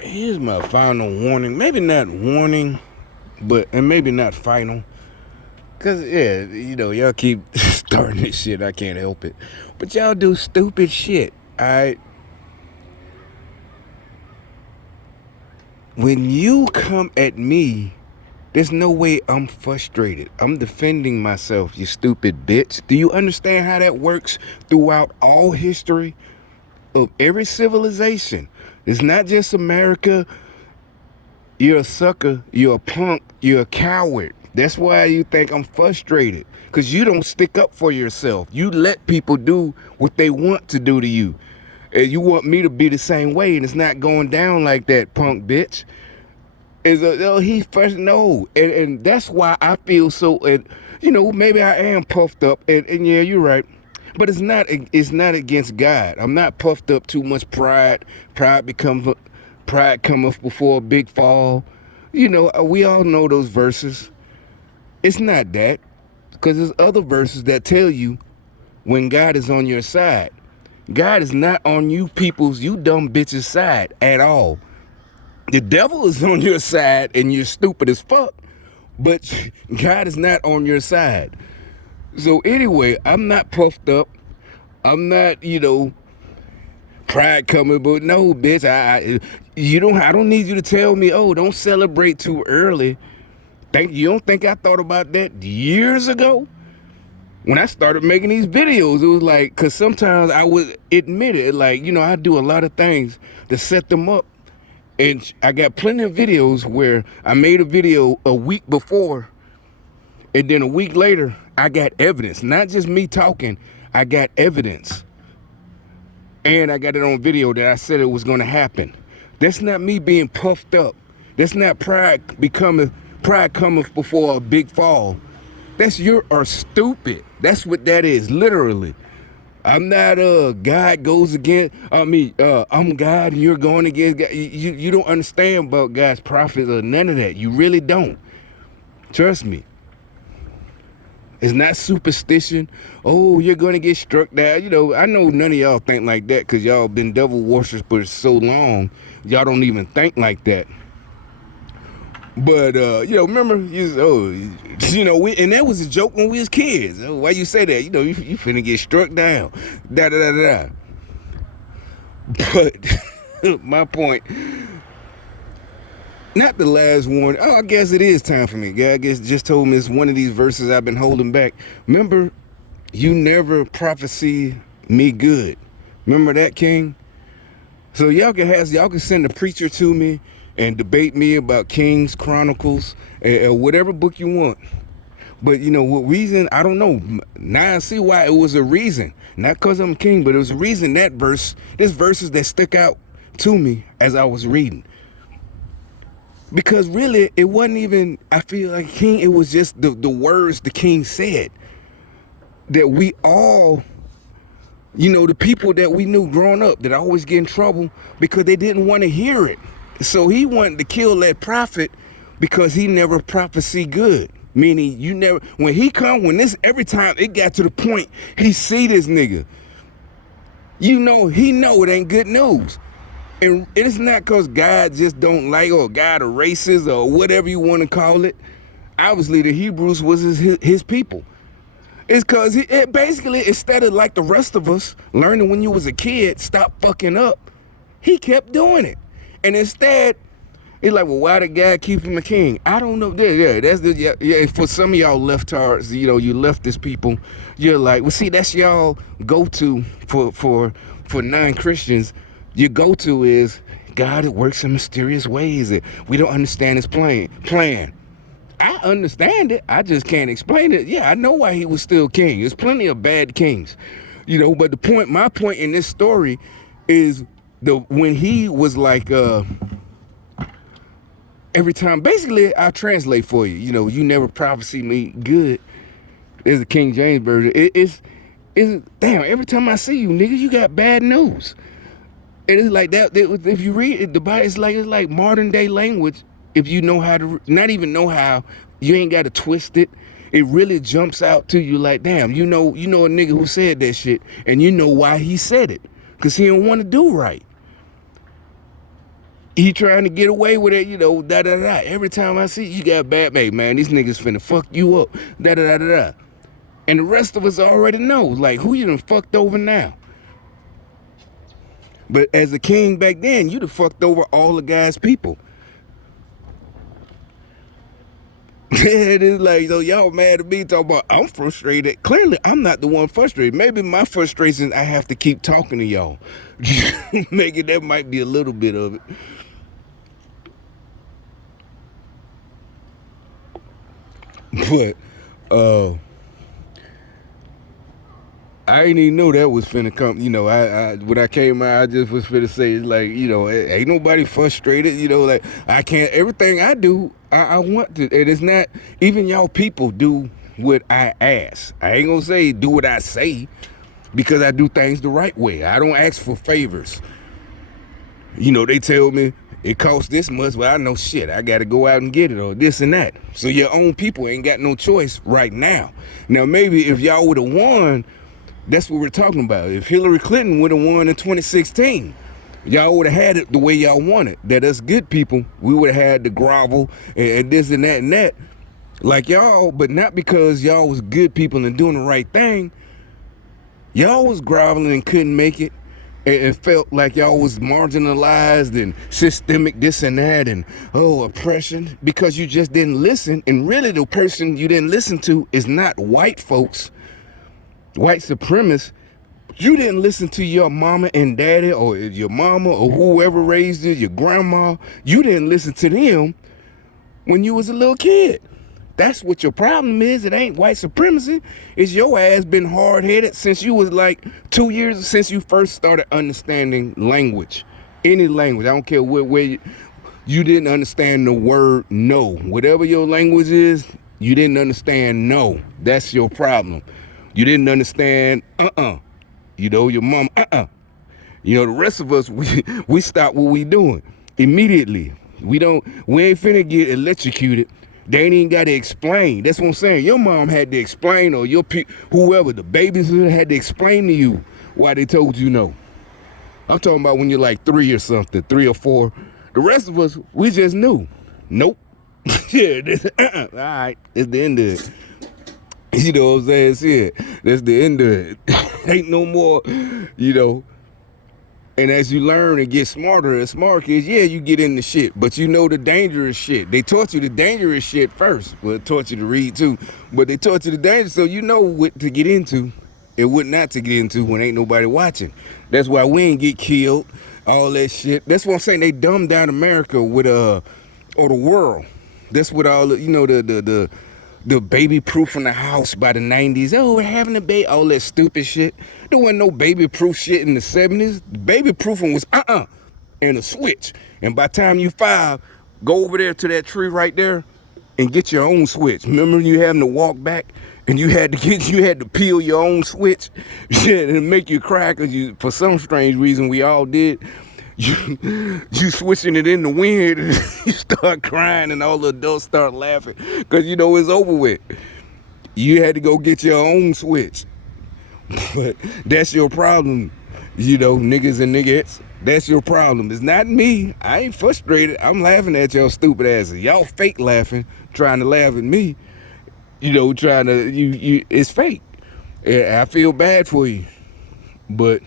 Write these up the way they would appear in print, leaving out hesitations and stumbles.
Here's my final warning. Maybe not warning, and maybe not final. Cause yeah, y'all keep starting this shit. I can't help it. But y'all do stupid shit. Alright. When you come at me, there's no way I'm frustrated. I'm defending myself, you stupid bitch. Do you understand how that works throughout all history of every civilization? It's not just America. You're a sucker, you're a punk, you're a coward. That's why you think I'm frustrated. Because you don't stick up for yourself. You let people do what they want to do to you. And you want me to be the same way, and it's not going down like that, punk bitch. He first no, and that's why I feel so. Maybe I am puffed up, and yeah, you're right. But it's not against God. I'm not puffed up too much pride. Pride cometh before a big fall. We all know those verses. It's not that, because there's other verses that tell you when God is on your side. God is not on you dumb bitches' side at all. The devil is on your side and you're stupid as fuck, but God is not on your side. So anyway, I'm not puffed up. I'm not, pride coming, but no, bitch, I don't need you to tell me, oh, don't celebrate too early. You don't think I thought about that years ago? When I started making these videos, it was like, because sometimes I would admit it, like, I do a lot of things to set them up. And I got plenty of videos where I made a video a week before, and then a week later, I got evidence. Not just me talking, I got evidence. And I got it on video that I said it was going to happen. That's not me being puffed up. That's not pride coming before a big fall. You are stupid. That's what that is, literally. I'm not God goes against, I'm God and you're going against God. You don't understand about God's prophets or none of that. You really don't. Trust me. It's not superstition. Oh, you're going to get struck down. I know none of y'all think like that because y'all been devil worshippers so long. Y'all don't even think like that. But, remember, and that was a joke when we was kids. Why you say that? You finna get struck down. Da-da-da-da-da. But my point, not the last one. Oh, I guess it is time for me. God just told me it's one of these verses I've been holding back. Remember, you never prophesy me good. Remember that, King? So y'all can send a preacher to me and debate me about Kings, Chronicles, or whatever book you want. But what reason? I don't know. Now I see why it was a reason. Not because I'm king, but it was a reason there's verses that stuck out to me as I was reading. Because really, it wasn't even, I feel like king, it was just the words the king said. That we all, the people that we knew growing up that always get in trouble because they didn't want to hear it. So he wanted to kill that prophet because he never prophesied good. Meaning every time it got to the point he see this nigga, he know it ain't good news. And it's not because God just don't like, or God a racist or whatever you want to call it. Obviously the Hebrews was his people. It's because basically, instead of like the rest of us learning when you was a kid, stop fucking up, he kept doing it. And instead, it's like, well, why did God keep him a king? I don't know. Yeah. For some of y'all leftards, you leftist people, you're like, well, see, that's y'all go-to for non-Christians. Your go-to is God works in mysterious ways. We don't understand his plan. I understand it. I just can't explain it. Yeah, I know why he was still king. There's plenty of bad kings, but my point in this story is when he was like, every time, basically, I'll translate for you. You never prophesy me good. There's the King James version. It's damn, every time I see you, nigga, you got bad news. It is like that. If you read it, the Bible, it's like modern day language. If you know how to, not even know how, you ain't got to twist it. It really jumps out to you like, damn, you know a nigga who said that shit, and you know why he said it, because he didn't want to do right. He trying to get away with it, da da da. Every time I see you got bad, man, these niggas finna fuck you up, da da da da da. And the rest of us already know, like, who you done fucked over now? But as a king back then, you done fucked over all the guys' people. It is like, so y'all mad at me talking about I'm frustrated. Clearly, I'm not the one frustrated. Maybe my frustration, I have to keep talking to y'all. Maybe that might be a little bit of it. But I didn't even know that was finna come. I when I came out, I just was finna say, it's like, ain't nobody frustrated. Like, I can't, everything I do, I want to. And it's not, even y'all people do what I ask. I ain't gonna say do what I say, because I do things the right way. I don't ask for favors. They tell me it costs this much. Well, I know shit, I gotta go out and get it, or this and that. So your own people ain't got no choice right now. Now, maybe if y'all would have won, that's what we're talking about. If Hillary Clinton would have won in 2016, y'all would have had it the way y'all wanted. That us good people, we would have had the grovel and this and that like y'all, but not because y'all was good people and doing the right thing. Y'all was groveling and couldn't make it, and felt like y'all was marginalized and systemic this and that, and oppression, because you just didn't listen. And really, the person you didn't listen to is not white folks, white supremacists. You didn't listen to your mama and daddy, or your mama, or whoever raised you, your grandma. You didn't listen to them when you was a little kid. That's what your problem is. It ain't white supremacy. It's your ass been hard-headed since you was like 2 years, since you first started understanding language. Any language. I don't care where you didn't understand the word no. Whatever your language is, you didn't understand no. That's your problem. You didn't understand your mom, the rest of us, we stop what we doing immediately. We ain't finna get electrocuted. They ain't even got to explain. That's what I'm saying. Your mom had to explain, or whoever, the babies had to explain to you why they told you no. I'm talking about when you're like 3 or something, 3 or 4. The rest of us, we just knew. Nope. Yeah, all right, it's the end of it. You know what I'm saying? Shit, that's the end of it. Ain't no more, And as you learn and get smarter as smart kids, yeah, you get into shit, but the dangerous shit. They taught you the dangerous shit first. Well, it taught you to read too, but they taught you the dangerous, so you know what to get into and what not to get into when ain't nobody watching. That's why we ain't get killed, all that shit. That's what I'm saying. They dumbed down America with or the world. That's what all the baby proof in the house by the 90s. Oh, we're having a baby. All that stupid shit. There wasn't no baby proof shit in the 70s. Baby proofing was and a switch. And by the time you 5, go over there to that tree right there and get your own switch. Remember you having to walk back and you had to peel your own switch and make you cry, because for some strange reason we all did. You switching it in the wind, and you start crying, and all the adults start laughing because it's over with. You had to go get your own switch. But that's your problem, niggas and niggas. That's your problem. It's not me. I ain't frustrated. I'm laughing at y'all stupid asses. Y'all fake laughing, trying to laugh at me. Trying to it's fake. I feel bad for you, but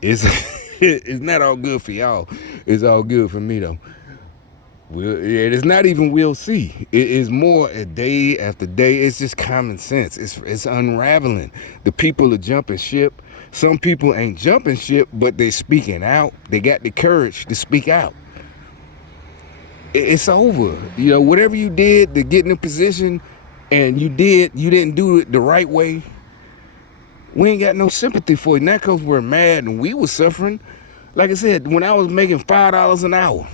it's not all good for y'all. It's all good for me though. It's not even we'll see. It is more a day after day. It's just common sense. It's unraveling. The people are jumping ship. Some people ain't jumping ship, but they speaking out. They got the courage to speak out. It's over. Whatever you did to get in a position, and you didn't do it the right way. We ain't got no sympathy for it. Not because we're mad and we was suffering. Like I said, when I was making $5 an hour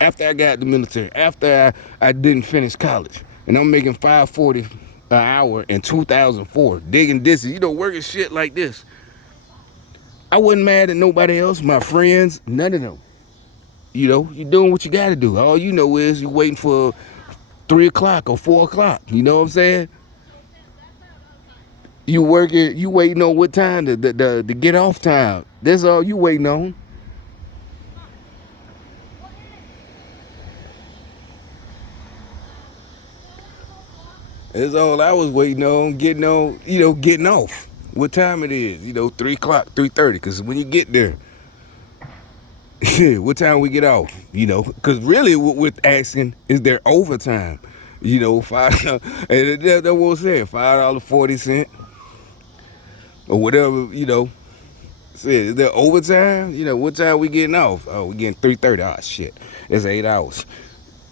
after I got the military, after I didn't finish college, and I'm making $5.40 an hour in 2004, digging dishes, working shit like this. I wasn't mad at nobody else, my friends, none of them. You doing what you got to do. All you know is you waiting for 3 o'clock or 4 o'clock. You know what I'm saying? You working, you waiting on what time to get off time. That's all you waiting on. That's all I was waiting on, getting off. What time it is? 3 o'clock, 3:30. Cause when you get there, what time we get off? Cause really what we're asking is there overtime. Five, and that's what I'm saying, $5.40 or whatever. Said, is there overtime? What time we getting off? Oh, we getting 3:30. Oh shit, it's 8 hours.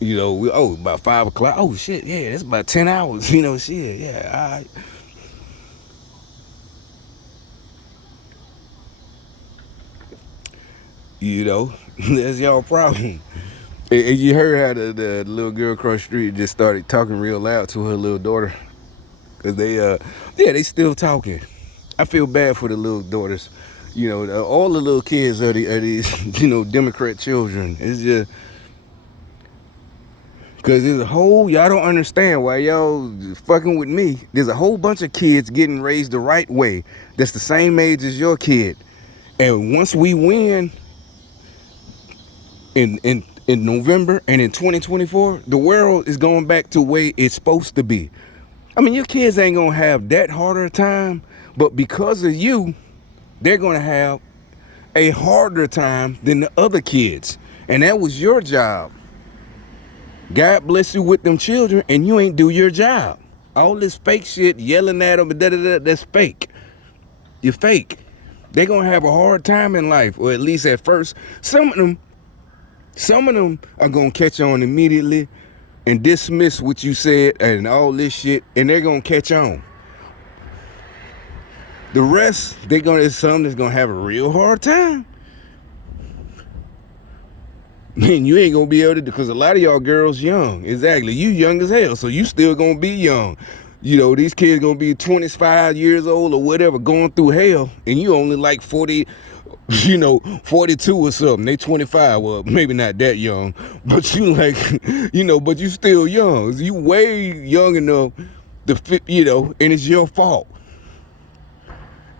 About 5 o'clock. Oh shit, yeah, that's about 10 hours. Shit, yeah, all right. That's y'all problem. And you heard how the little girl across the street just started talking real loud to her little daughter. Cause they still talking. I feel bad for the little daughters. All the little kids are these, Democrat children. It's just, cause there's y'all don't understand why y'all fucking with me. There's a whole bunch of kids getting raised the right way that's the same age as your kid. And once we win in November and in 2024, the world is going back to the way it's supposed to be. I mean, your kids ain't gonna have that harder time, but because of you, they're gonna have a harder time than the other kids. And that was your job. God bless you with them children, and you ain't do your job. All this fake shit, yelling at them, that's fake. You're fake. They're gonna have a hard time in life, or at least at first. Some of them are gonna catch on immediately and dismiss what you said and all this shit, and they're gonna catch on. The rest, some that's gonna have a real hard time. Man, you ain't gonna be able to, because a lot of y'all girls young. Exactly, you young as hell, so you still gonna be young. These kids gonna be 25 years old or whatever, going through hell, and you only like 40, 42 or something. They 25, well, maybe not that young, but you like, but you still young. You way young enough to fit, and it's your fault.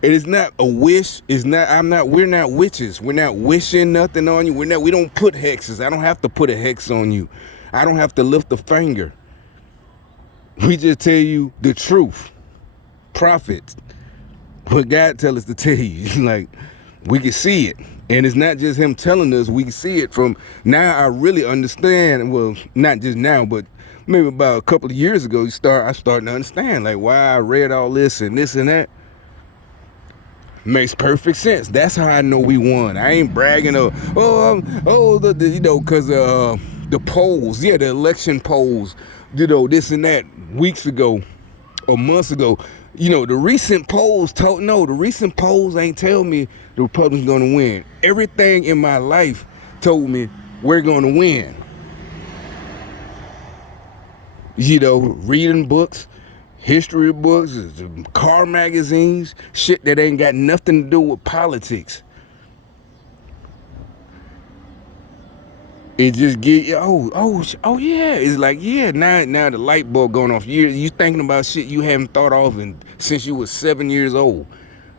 It is not a wish. We're not witches. We're not wishing nothing on you. We don't put hexes. I don't have to put a hex on you. I don't have to lift a finger. We just tell you the truth. Prophets. What God tell us to tell you. Like, we can see it. And it's not just him telling us, we can see it from now. I really understand. Well, not just now, but maybe about a couple of years ago, I started to understand like why I read all this and that. Makes perfect sense. That's how I know we won. I ain't bragging because the polls, the election polls, this and that weeks ago or months ago. The recent polls ain't tell me the Republicans gonna win. Everything in my life told me we're gonna win. Reading books, history books, car magazines, shit that ain't got nothing to do with politics. It just get yeah. It's like, yeah, now the light bulb going off. You thinking about shit you haven't thought of since you was 7 years old,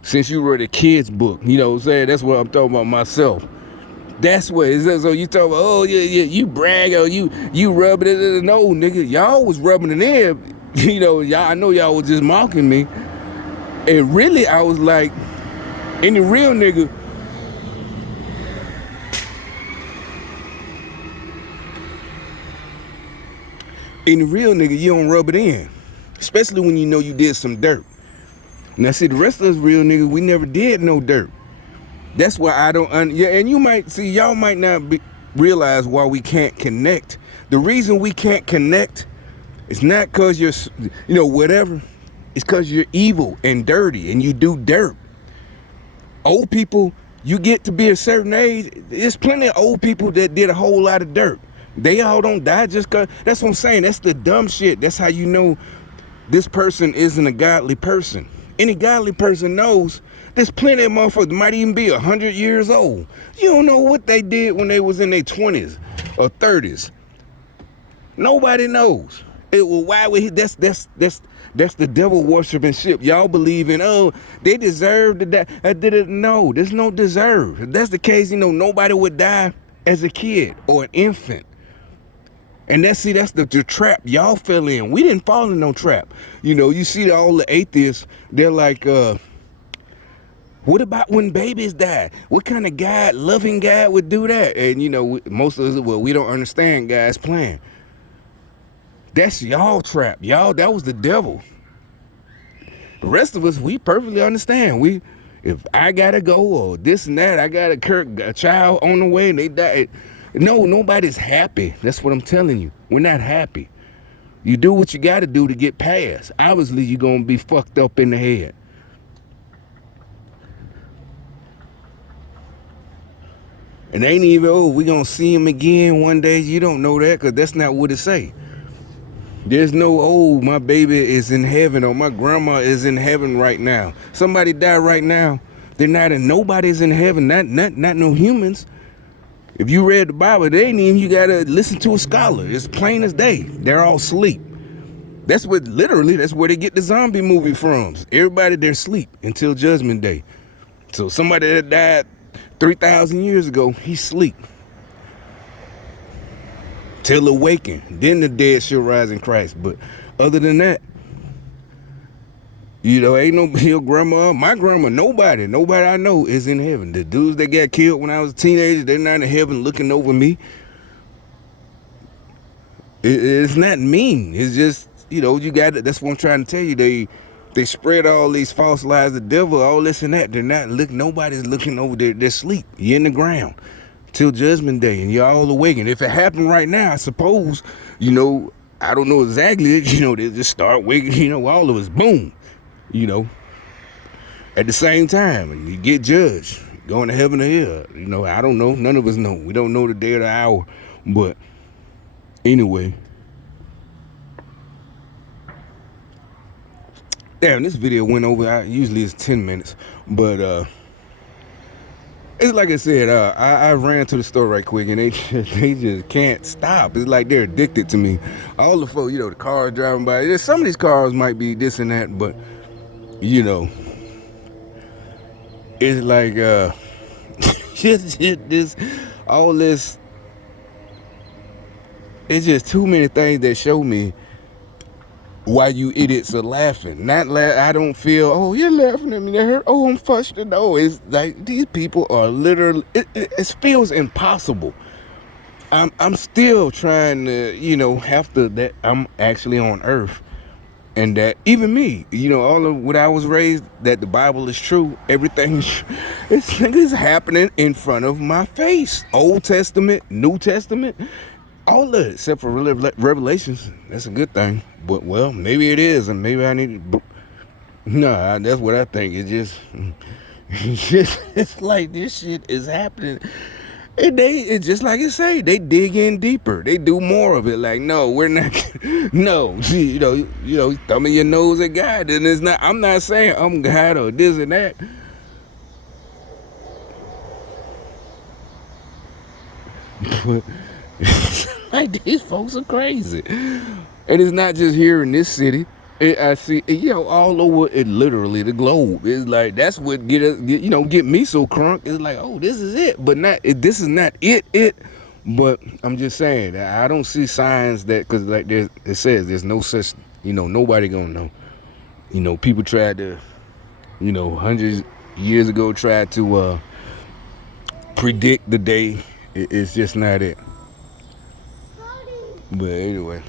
since you read a kid's book. You know what I'm saying? That's what I'm talking about myself. That's what it is. So you talk about, you brag or you rub it in. No, nigga, y'all was rubbing it in. Y'all, I know y'all was just mocking me. And really, I was like, any real nigga, you don't rub it in. Especially when you know you did some dirt. Now, see, the rest of us real niggas, we never did no dirt. That's why I don't, and you might see, y'all might not realize why we can't connect. The reason we can't connect is not because you're, whatever. It's because you're evil and dirty and you do dirt. Old people, you get to be a certain age, there's plenty of old people that did a whole lot of dirt. They all don't die just because, that's what I'm saying. That's the dumb shit. That's how you know this person isn't a godly person. Any godly person knows there's plenty of motherfuckers might even be 100 years old. You don't know what they did when they was in their 20s or 30s. Nobody knows. Why would he? That's the devil worshiping shit. Y'all believe in, they deserve to die. I didn't know. There's no deserve. If that's the case, nobody would die as a kid or an infant. And that's the trap y'all fell in. We didn't fall in no trap. You know, you see all the atheists, they're like, what about when babies die? What kind of God, loving God would do that? And you know, most of us, well, we don't understand God's plan. That's y'all trap. Y'all, that was the devil. The rest of us, we perfectly understand. If I gotta go or this and that, I got a child on the way and they die. No, nobody's happy. That's what I'm telling you. We're not happy. You do what you gotta do to get past. Obviously, you're gonna be fucked up in the head. And they ain't even, oh, we gonna see him again one day. You don't know that, because that's not what it say. There's no, oh, my baby is in heaven or my grandma is in heaven right now. Somebody died right now. They're not in, nobody's in heaven, not no humans. If you read the Bible, they ain't even, you gotta listen to a scholar. It's plain as day. They're all asleep. That's what, literally, that's where they get the zombie movie from. Everybody, they're asleep until Judgment Day. So somebody that died 3,000 years ago, he's asleep. Till awaken. Then the dead shall rise in Christ. But other than that, you know, ain't no your grandma, my grandma, nobody I know is in heaven. The dudes that got killed when I was a teenager, they're not in heaven looking over me. It's not mean. It's just, you know, you got it. That's what I'm trying to tell you. They spread all these false lies, the devil, all this and that. They're not looking, nobody's looking over there. They're asleep. You're in the ground till Judgment Day and you're all awakened. If it happened right now, I suppose, you know, I don't know exactly, you know, they just start waking, you know, all of us, boom, you know, at the same time, and you get judged, going to heaven or hell. You know, I don't know. None of us know. We don't know the day or the hour. But anyway, damn, this video went over. Usually it's 10 minutes, but it's like I said, I ran to the store right quick, and they just can't stop. It's like they're addicted to me. All the folks, you know, the cars driving by. Some of these cars might be this and that, but you know, it's like this, all this. It's just too many things that show me why you idiots are laughing. Not I don't feel, oh, you're laughing at me, that hurt. Oh, I'm frustrated. No, it's like these people are literally, it feels impossible. I'm still trying to, you know, that I'm actually on earth. And that even me, you know, all of what I was raised, that the Bible is true, everything is happening in front of my face. Old Testament, New Testament, all of it, except for Revelations. That's a good thing. But, well, maybe it is, and maybe I need to... Nah, that's what I think. It's like this shit is happening. And it's just like you say, they dig in deeper. They do more of it. Like, no, we're not. No, you know, thumbing your nose at God, and it's not. I'm not saying I'm God or this and that. But like these folks are crazy, and it's not just here in this city. I see, you know, all over it, literally the globe. It's like that's what get me so crunk. It's like, oh, this is it, but this is not it. But I'm just saying that I don't see signs that, because like it says there's no such, you know, nobody gonna know. You know, people tried to, you know, hundreds years ago tried to predict the day. It's just not it. But anyway.